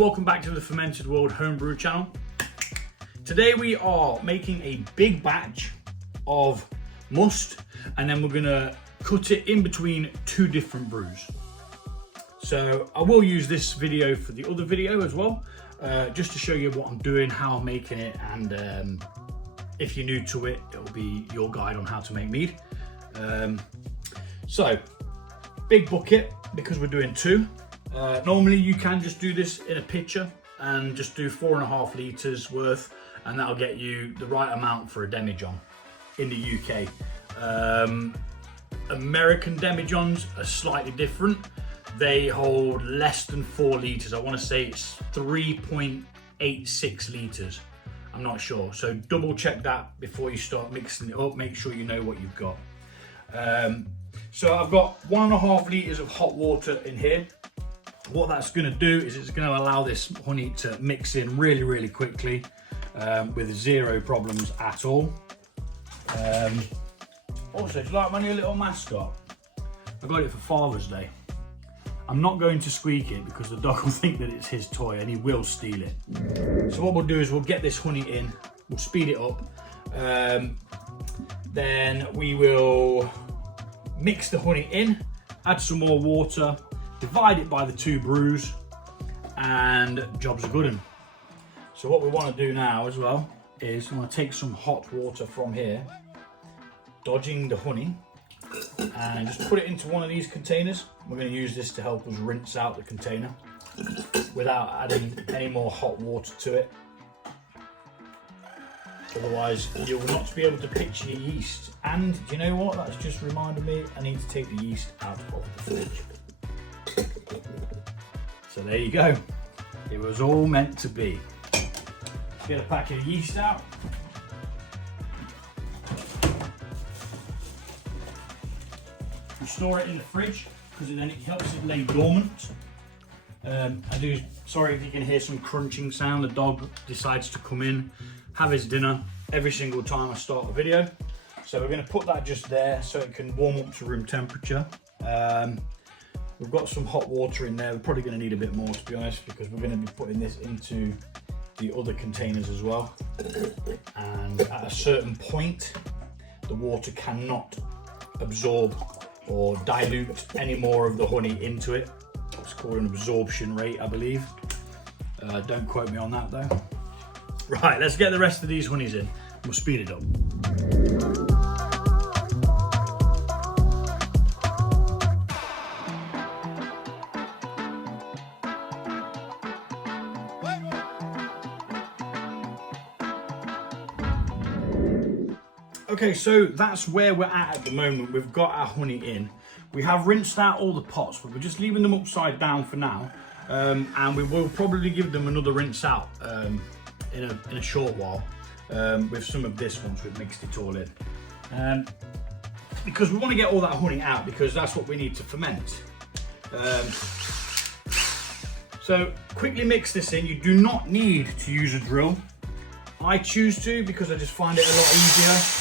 welcome back to the Fermented World Homebrew channel. Today we are making a big batch of must, and then we're gonna cut it in between two different brews. So I will use this video for the other video as well, just to show you what I'm doing, how I'm making it, and if you're new to it, it'll be your guide on how to make mead. So big bucket, because we're doing two. Normally you can just do this in a pitcher and just do 4.5 litres worth, and that'll get you the right amount for a demijohn in the UK. American demijohns are slightly different. They hold less than 4 litres. I want to say it's 3.86 litres. I'm not sure. So double check that before you start mixing it up. Make sure you know what you've got. So I've got 1.5 litres of hot water in here. What that's going to do is it's going to allow this honey to mix in really, really quickly with zero problems at all. Also, do you like my new little mascot? I got it for Father's Day. I'm not going to squeak it because the dog will think that it's his toy and he will steal it. So what we'll do is we'll get this honey in, we'll speed it up, then we will mix the honey in, add some more water, divide it by the 2 brews, and job's a good one. So what we want to do now as well is we want to take some hot water from here, dodging the honey, and just put it into one of these containers. We're going to use this to help us rinse out the container without adding any more hot water to it. Otherwise you will not be able to pitch your yeast. And do you know what? That's just reminded me, I need to take the yeast out of the fridge. So there you go. It was all meant to be. Get a packet of yeast out. You store it in the fridge because then it helps it lay dormant. Sorry if you can hear some crunching sound. The dog decides to come in, have his dinner every single time I start a video. So we're going to put that just there so it can warm up to room temperature. We've got some hot water in there. We're probably going to need a bit more, to be honest, because we're going to be putting this into the other containers as well. And at a certain point, the water cannot absorb or dilute any more of the honey into it. It's called an absorption rate, I believe. Don't quote me on that though. Right, let's get the rest of these honeys in. We'll speed it up. Okay, so that's where we're at the moment. We've got our honey in. We have rinsed out all the pots, but we're just leaving them upside down for now. And we will probably give them another rinse out in a short while with some of this once we've mixed it all in. Because we want to get all that honey out, because that's what we need to ferment. So quickly mix this in. You do not need to use a drill. I choose to because I just find it a lot easier.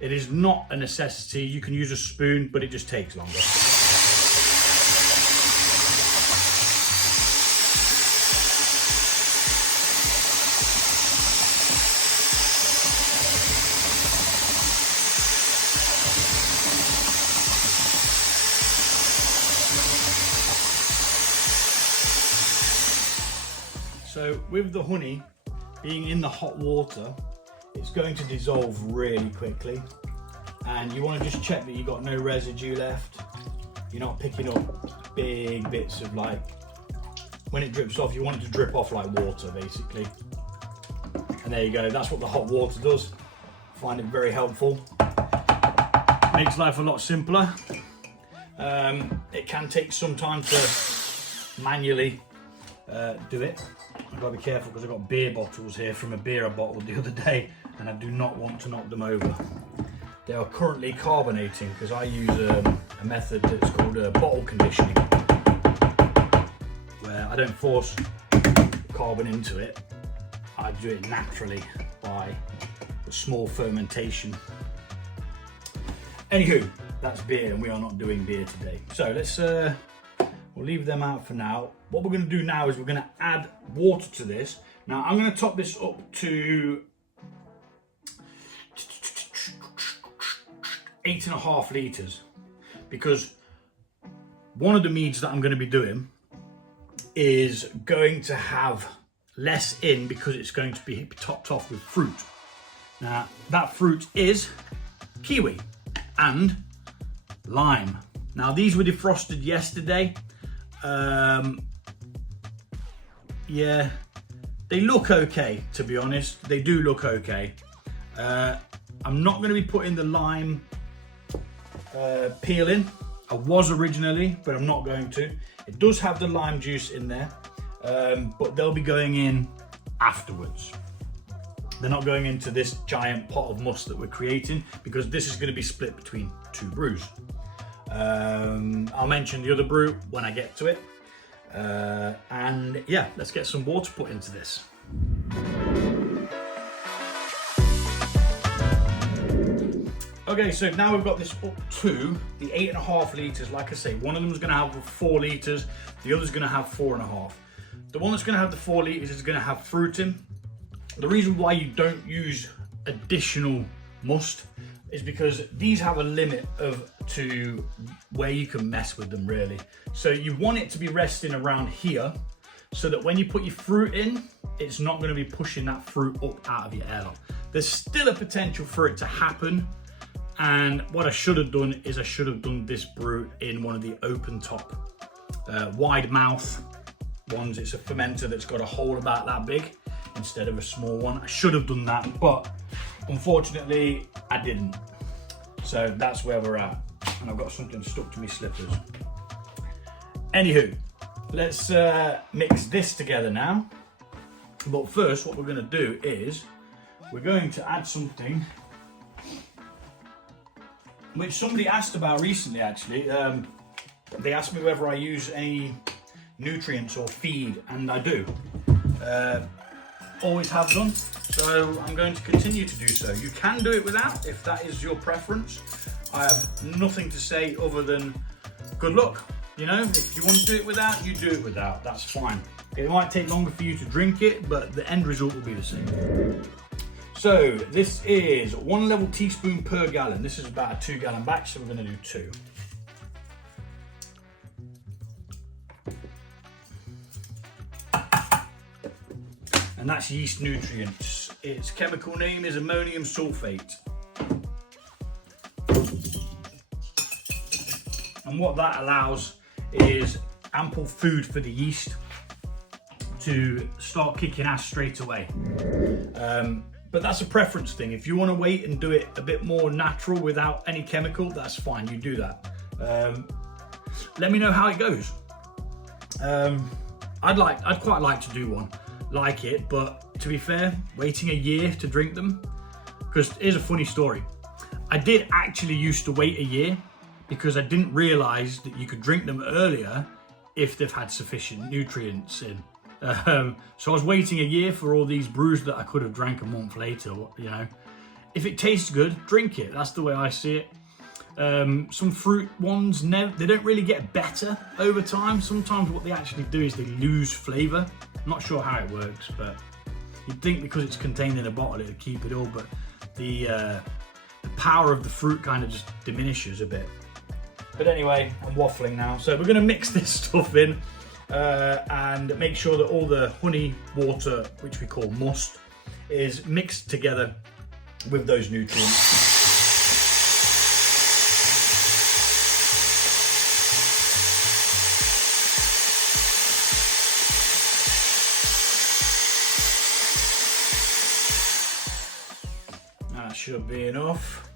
It is not a necessity. You can use a spoon, but it just takes longer. So with the honey being in the hot water, it's going to dissolve really quickly, and you want to just check that you've got no residue left. You're not picking up big bits of, like, when it drips off, you want it to drip off like water basically. And there you go, that's what the hot water does. I find it very helpful. Makes life a lot simpler. It can take some time to manually do it. I've got to be careful because I've got beer bottles here from a beer I bottled the other day, and I do not want to knock them over. They are currently carbonating because I use a method that's called bottle conditioning, where I don't force carbon into it. I do it naturally by a small fermentation. Anywho, that's beer, and we are not doing beer today. So let's We'll leave them out for now. What we're going to do now is we're going to add water to this. Now I'm going to top this up to 8.5 litres, because one of the meads that I'm going to be doing is going to have less in because it's going to be topped off with fruit. Now that fruit is kiwi and lime. Now these were defrosted yesterday. Yeah, they look okay, to be honest. They do look okay. I'm not going to be putting the lime peel in. I was originally, but I'm not going to. It does have the lime juice in there, but they'll be going in afterwards. They're not going into this giant pot of must that we're creating, because this is going to be split between 2 brews. I'll mention the other brew when I get to it. And yeah, let's get some water put into this. Okay, so now we've got this up to the 8.5 litres. Like I say, one of them is going to have 4 litres, the other's going to have 4.5. The one that's going to have the 4 litres is going to have fruit in. The reason why you don't use additional must is because these have a limit to where you can mess with them, really. So you want it to be resting around here, so that when you put your fruit in, it's not going to be pushing that fruit up out of your airlock. There's still a potential for it to happen, and what I should have done is I should have done this brew in one of the open top, wide mouth ones. It's a fermenter that's got a hole about that big instead of a small one. I should have done that, but unfortunately I didn't. So that's where we're at, and I've got something stuck to my slippers. Anywho, let's mix this together now. But first, what we're going to do is we're going to add something which somebody asked about recently, actually. They asked me whether I use any nutrients or feed, and I do. Always have done, so I'm going to continue to do so. You can do it without, if that is your preference. I have nothing to say other than good luck. You know, if you want to do it without, you do it without, that's fine. It might take longer for you to drink it, but the end result will be the same. So this is 1 level teaspoon per gallon. This is about a 2 gallon batch, so we're going to do 2. And that's yeast nutrients. Its chemical name is ammonium sulfate. And what that allows is ample food for the yeast to start kicking ass straight away. But that's a preference thing. If you want to wait and do it a bit more natural without any chemical, that's fine, you do that. Let me know how it goes. I'd quite like to do one like it, but to be fair, waiting a year to drink them, because here's a funny story. I did actually used to wait a year because I didn't realise that you could drink them earlier if they've had sufficient nutrients in. So I was waiting a year for all these brews that I could have drank a month later, you know. If it tastes good, drink it. That's the way I see it. Some fruit ones, they don't really get better over time. Sometimes what they actually do is they lose flavour. I'm not sure how it works, but you'd think because it's contained in a bottle it'd keep it all, but the power of the fruit kind of just diminishes a bit. But anyway, I'm waffling now. So we're going to mix this stuff in and make sure that all the honey water, which we call must, is mixed together with those nutrients. That should be enough.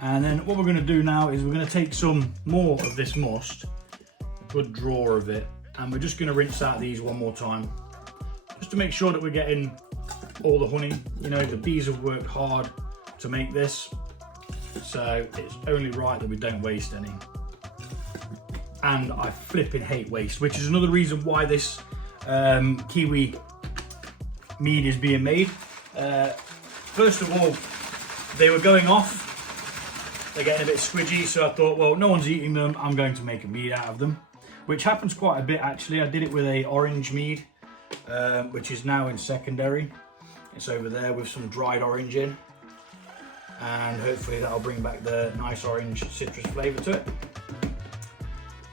And then what we're going to do now is we're going to take some more of this must, a good draw of it, and we're just going to rinse out these one more time, just to make sure that we're getting all the honey. You know, the bees have worked hard to make this, so it's only right that we don't waste any. And I flipping hate waste, which is another reason why this Kiwi mead is being made. First of all, they were going off. They're getting a bit squidgy, so I thought, well, no one's eating them, I'm going to make a mead out of them. which happens quite a bit actually. I did it with a orange mead, which is now in secondary. It's over there with some dried orange in, and hopefully that'll bring back the nice orange citrus flavour to it.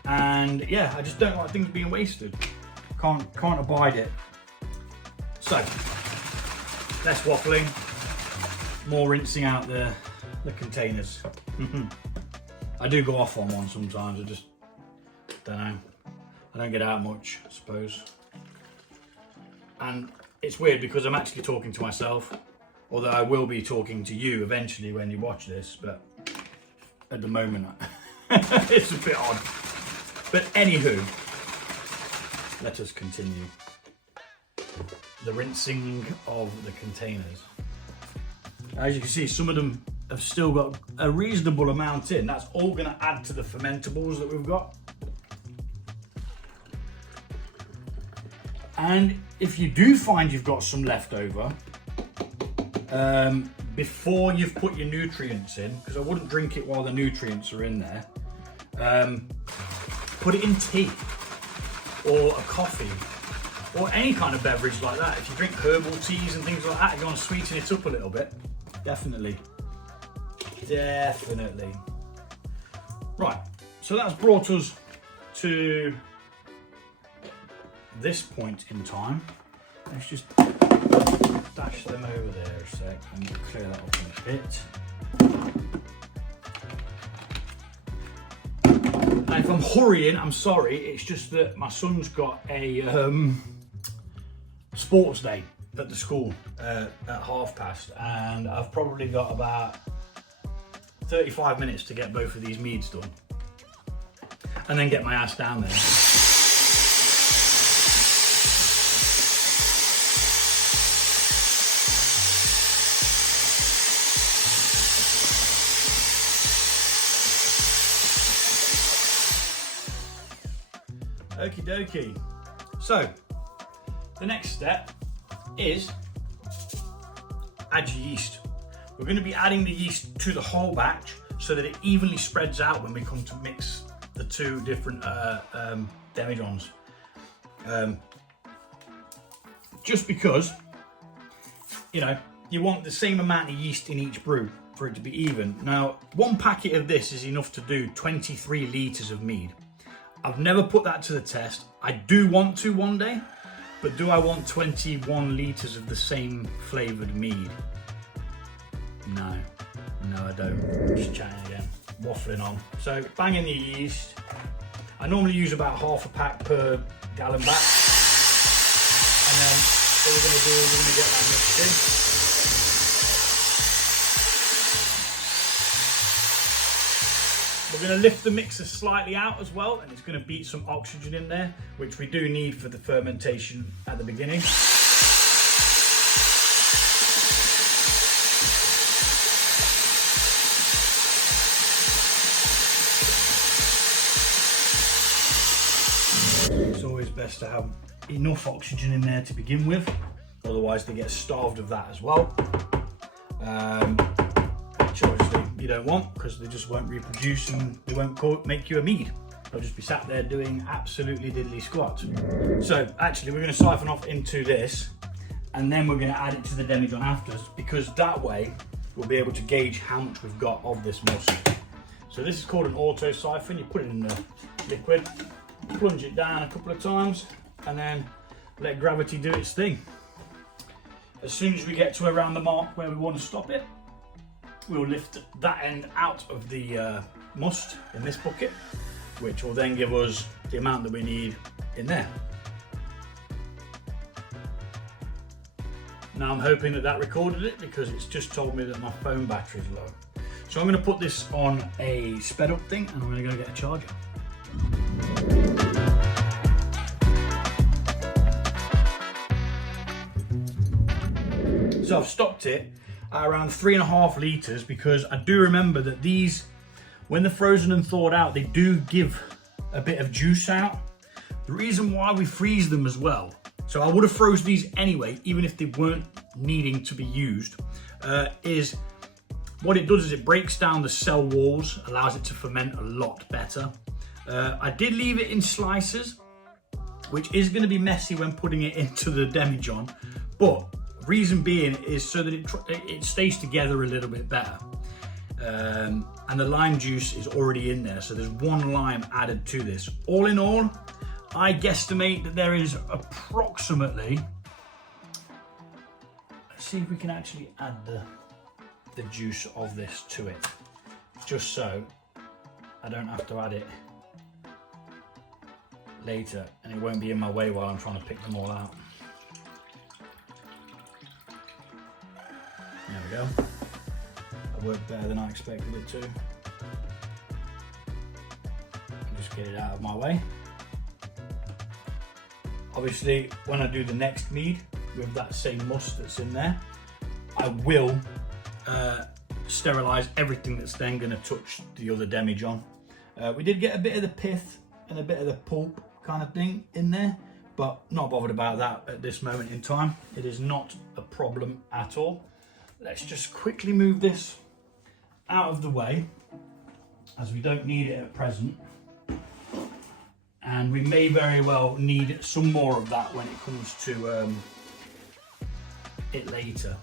And yeah, I just don't like things being wasted. Can't abide it. So, less waffling, more rinsing out the containers. I do go off on one sometimes, I just don't know. I don't get out much, I suppose. And it's weird because I'm actually talking to myself, although I will be talking to you eventually when you watch this, but at the moment, it's a bit odd. But anywho, let us continue. The rinsing of the containers. As you can see, some of them have still got a reasonable amount in. That's all going to add to the fermentables that we've got. And if you do find you've got some left over, before you've put your nutrients in, because I wouldn't drink it while the nutrients are in there, put it in tea or a coffee or any kind of beverage like that. If you drink herbal teas and things like that, you want to sweeten it up a little bit. Definitely. Right, so that's brought us to this point in time. Let's just dash them over there a sec and clear that up a bit. Now if I'm hurrying, I'm sorry, it's just that my son's got a sports day at the school at past, and I've probably got about 35 minutes to get both of these meads done and then get my ass down there. Okie dokie. So the next step is add your yeast. We're going to be adding the yeast to the whole batch so that it evenly spreads out when we come to mix the two different demijohns. Just because, you know, you want the same amount of yeast in each brew for it to be even. Now, one packet of this is enough to do 23 litres of mead. I've never put that to the test. I do want to one day, but do I want 21 litres of the same flavoured mead? No, I don't. I'm just chatting again, waffling on. So bang in the yeast. I normally use about half a pack per gallon batch. And then what we're going to do is we're going to get that mixed in. We're going to lift the mixer slightly out as well, and it's going to beat some oxygen in there, which we do need for the fermentation at the beginning. It's always best to have enough oxygen in there to begin with, otherwise they get starved of that as well. Which obviously you don't want, because they just won't reproduce and they won't make you a mead. They'll just be sat there doing absolutely diddly squat. So actually we're going to siphon off into this, and then we're going to add it to the demijohn after, because that way we'll be able to gauge how much we've got of this must. So this is called an auto siphon. You put it in the liquid, plunge it down a couple of times, and then let gravity do its thing. As soon as we get to around the mark where we want to stop it, we'll lift that end out of the must in this bucket, which will then give us the amount that we need in there. Now I'm hoping that that recorded it, because it's just told me that my phone battery is low. So I'm going to put this on a sped up thing, and I'm going to go get a charger. So I've stopped it at around 3.5 litres, because I do remember that these, when they're frozen and thawed out, they do give a bit of juice out. The reason why we freeze them as well, so I would have froze these anyway, even if they weren't needing to be used, is what it does is it breaks down the cell walls, allows it to ferment a lot better. I did leave it in slices, which is going to be messy when putting it into the demijohn, but reason being is so that it stays together a little bit better. And the lime juice is already in there, so there's 1 lime added to this. All in all, I guesstimate that there is approximately, let's see if we can actually add the juice of this to it, just so I don't have to add it later and it won't be in my way while I'm trying to pick them all out. There we go. That worked better than I expected it to. Just get it out of my way. Obviously, when I do the next mead with that same must that's in there, I will sterilise everything that's then going to touch the other demijohn. We did get a bit of the pith and a bit of the pulp kind of thing in there, but not bothered about that at this moment in time. It is not a problem at all. Let's just quickly move this out of the way, as we don't need it at present, and we may very well need some more of that when it comes to it later.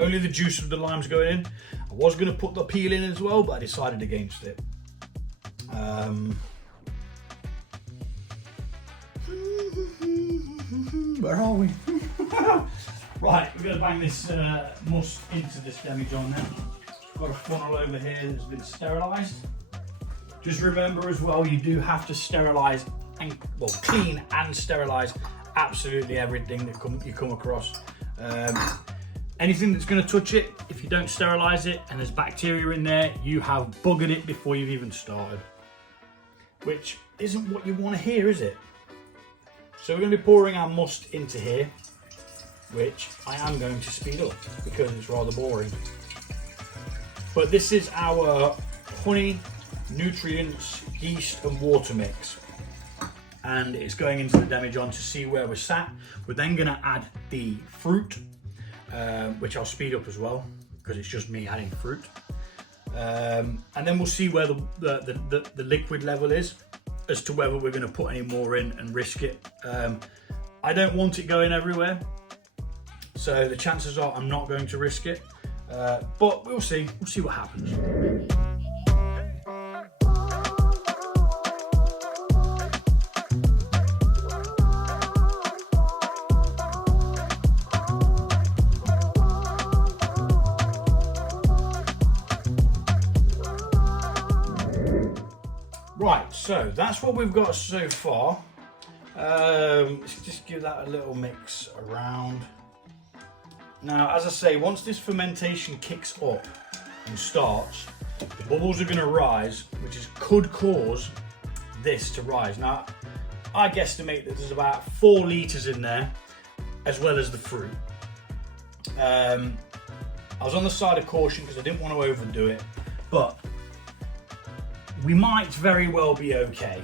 Only the juice of the lime's going in. I was going to put the peel in as well, but I decided against it. Where are we? Right, we're going to bang this must into this demijohn now. Got a funnel over here that's been sterilised. Just remember as well, you do have to sterilise and, well, clean and sterilise absolutely everything that you come across. Anything that's going to touch it, if you don't sterilise it and there's bacteria in there, you have buggered it before you've even started. Which isn't what you want to hear, is it? So we're going to be pouring our must into here, which I am going to speed up because it's rather boring. But this is our honey, nutrients, yeast and water mix. And it's going into the demijohn to see where we're sat. We're then going to add the fruit, which I'll speed up as well because it's just me adding fruit. And then we'll see where the liquid level is, as to whether we're going to put any more in and risk it. I don't want it going everywhere, so the chances are I'm not going to risk it, but we'll see what happens. Right, so that's what we've got so far. Let's just give that a little mix around. Now, as I say, once this fermentation kicks up and starts, the bubbles are going to rise, which could cause this to rise. Now, I guesstimate that there's about 4 litres in there, as well as the fruit. I was on the side of caution because I didn't want to overdo it, but we might very well be okay.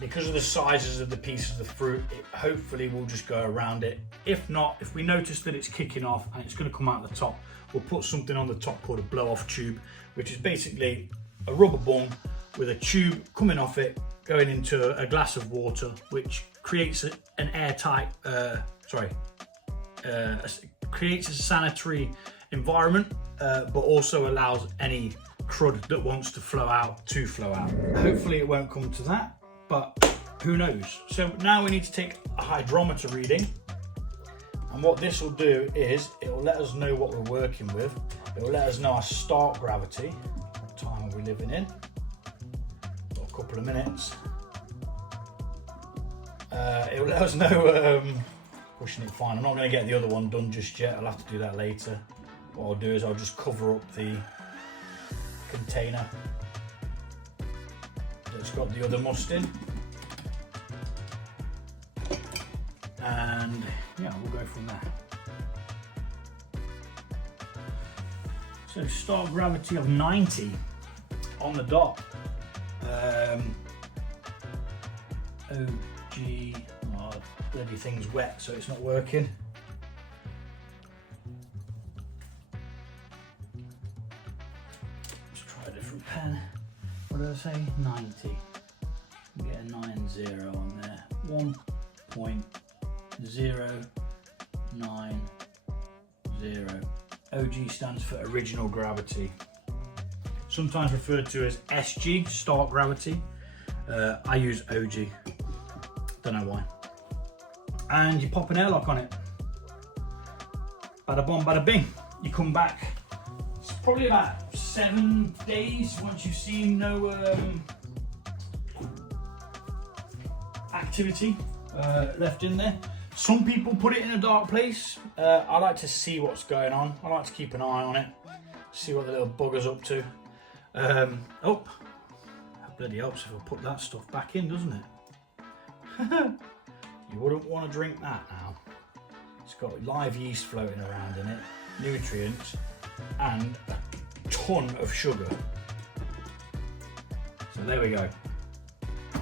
Because of the sizes of the pieces of fruit, it hopefully will just go around it. If not, if we notice that it's kicking off and it's going to come out the top, we'll put something on the top called a blow-off tube, which is basically a rubber bung with a tube coming off it, going into a glass of water, which creates an airtight, creates a sanitary environment, but also allows any crud that wants to flow out to flow out. Hopefully it won't come to that, but who knows. So now we need to take a hydrometer reading, and what this will do is it will let us know what we're working with. It will let us know our start gravity. What time are we living in? Got a couple of minutes. It will let us know, pushing it fine. I'm not going to get the other one done just yet. I'll have to do that later. What I'll do is I'll just cover up the container that's got the other must in, and yeah, we'll go from there. So start gravity of 90 on the dot. Oh gee, oh, bloody thing's wet, so it's not working. Let's try a different pen. What did I say? 90. 90 on there. 1.090. OG stands for original gravity. Sometimes referred to as SG, start gravity. I use OG, don't know why. And you pop an airlock on it. Bada bom, bada bing. You come back. It's probably about 7 days once you've seen no activity left in there. Some people put it in a dark place. I like to see what's going on. I like to keep an eye on it, see what the little bugger's up to. Oh, that bloody helps if I put that stuff back in, doesn't it? You wouldn't want to drink that now. It's got live yeast floating around in it, nutrients, and a ton of sugar. So there we go.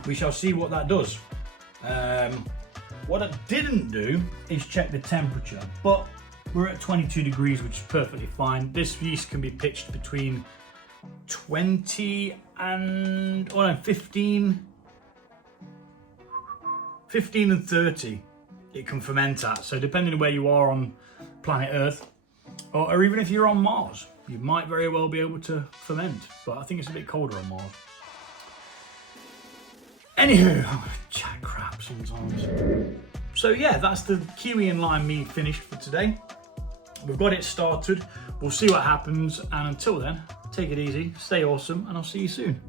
We shall see what that does. What I didn't do is check the temperature, but we're at 22 degrees, which is perfectly fine. This yeast can be pitched between 20 and 15 and 30. It can ferment at. So depending on where you are on planet Earth, or even if you're on Mars, you might very well be able to ferment, but I think it's a bit colder on Mars. Anywho, I'm gonna chat crap sometimes. So yeah, that's the Kiwi and Lime mead finished for today. We've got it started. We'll see what happens, and until then, take it easy, stay awesome, and I'll see you soon.